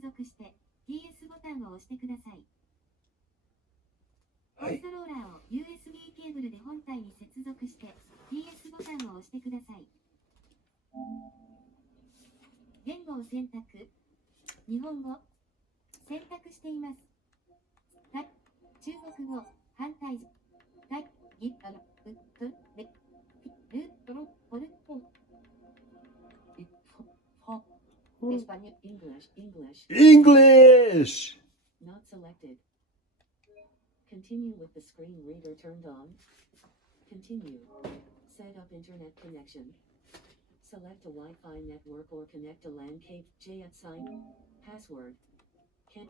続して PS ボタンを押してください。はい。コントローラーを USB ケーブルで本体に接続して PS ボタンを押してください。言語を選択。日本語。選択しています。はい。中国語。反対。はい。ギッタロ、ウッド、レ、ルートロ、ポルト。Español, English. English! Not selected. Continue with the screen reader turned on. Continue. Set up internet connection. Select a Wi-Fi network or connect a LAN cable. J at sign. Password. Can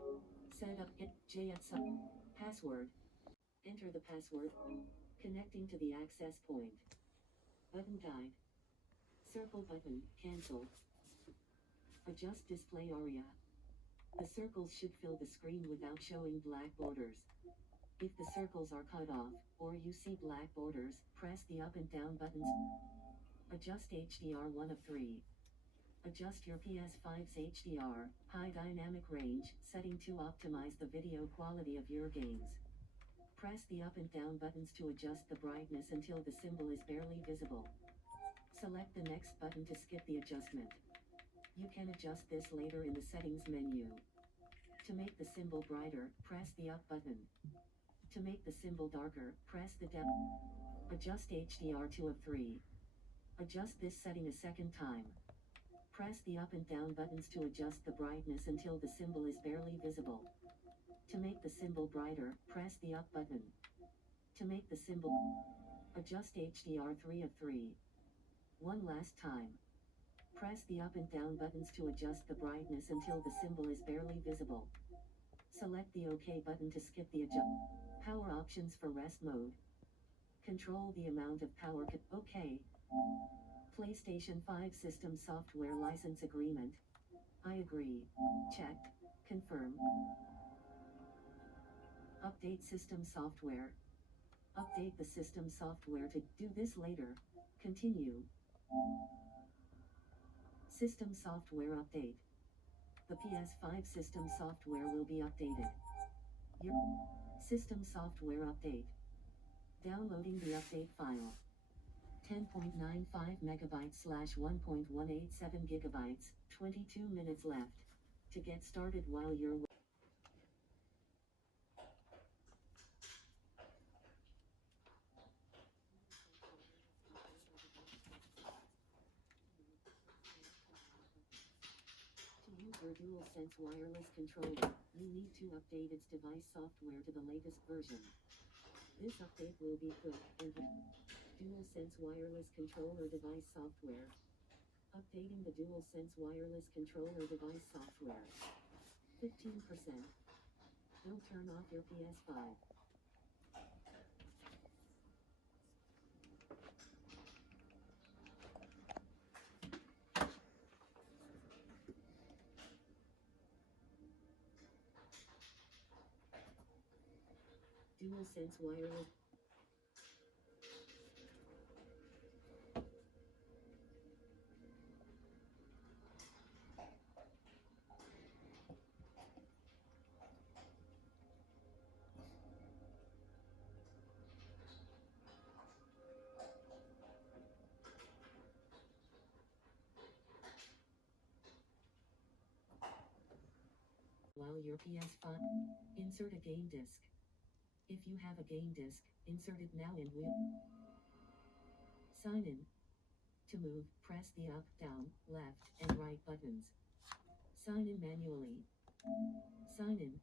set up J at sign. Password. Enter the password. Connecting to the access point. Button guide. Circle button. Cancel. Adjust display area. The circles should fill the screen without showing black borders. If the circles are cut off, or you see black borders, press the up and down buttons. Adjust HDR 1 of 3. Adjust your PS5's HDR, high dynamic range, setting to optimize the video quality of your games. Press the up and down buttons to adjust the brightness until the symbol is barely visible. Select the next button to skip the adjustment. You can adjust this later in the settings menu. To make the symbol brighter, press the up button. To make the symbol darker, press the down. Adjust HDR 2 of 3. Adjust this setting a second time. Press the up and down buttons to adjust the brightness until the symbol is barely visible. To make the symbol brighter, press the up button. To make the symbol, adjust HDR 3 of 3. One last time. Press the up and down buttons to adjust the brightness until the symbol is barely visible. Select the OK button to skip the adjust. Power options for rest mode. Control the amount of power. OK. PlayStation 5 System Software License Agreement. I agree. Check. Confirm. Update system software. Update the system software to do this later. Continue. System software update. The PS5 system software will be updated. Your system software update. Downloading the update file. 10.95 megabytes / 1.187 gigabytes, 22 minutes left. To get started while you're your DualSense wireless controller, you need to update its device software to the latest version. This update will be quick and DualSense wireless controller device software. Updating the DualSense wireless controller device software. 15%. Don't turn off your PS5. DualSense wireless. While your PS5, insert a game disc. If you have a game disc, insert it now and will sign in. To move, press the up, down, left, and right buttons. Sign in manually. Sign in.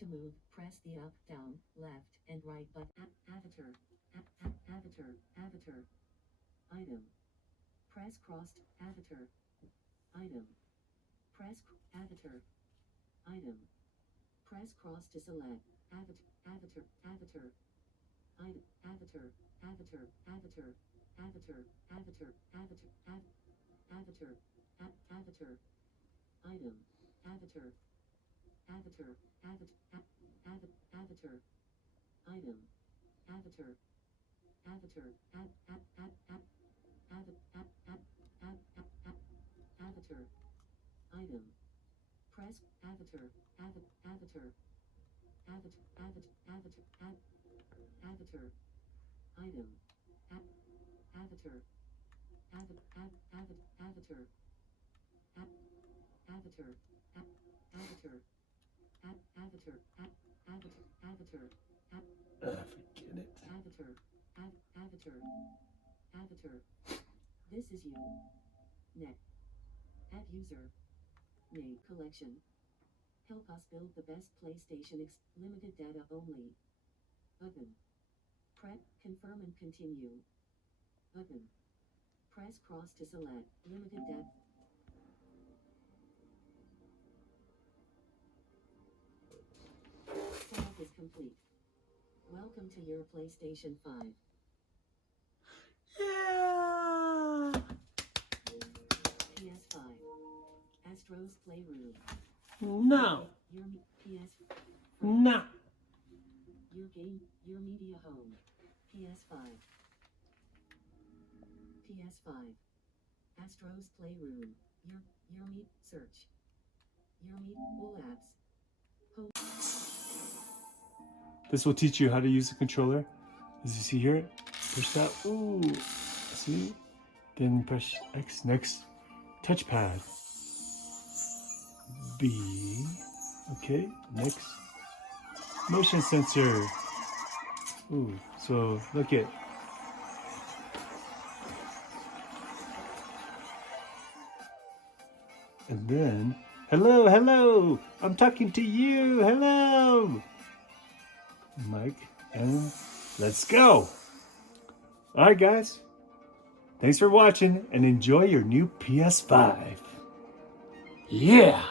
To move, press the up, down, left, and right button. Avatar. Avatar. Item. Press crossed. Avatar. Item. Press avatar. Item. Press cross to select. Avatar. Item. Avatar. Avatar. Avatar. Avatar. Item. Avatar. Avatar. Item. Avatar. Avatar. Item. Press Press avatar, avatar, avatar, item, avatar, avatar, avatar, avatar, Forget it. Avatar. This is you. Net. Add user. Name collection. Help us build the best PlayStation limited data only. Button. Press confirm and continue. Button. Press cross to select limited data. Setup is complete. Welcome to your PlayStation 5. Yeah. PS5. Astro's Playroom. No. Your PS. No. Your game. Your media home. PS5. PS5. Astro's Playroom. Your meet search. Your meet all apps. Home. This will teach you how to use the controller. As you see here, push that. Ooh. See? Then press X. Next, touchpad. B. Okay. Next, motion sensor. Ooh. So look at. And then, hello. I'm talking to you. Hello. Mike, and let's go. All right, guys. Thanks for watching and enjoy your new PS5. Yeah.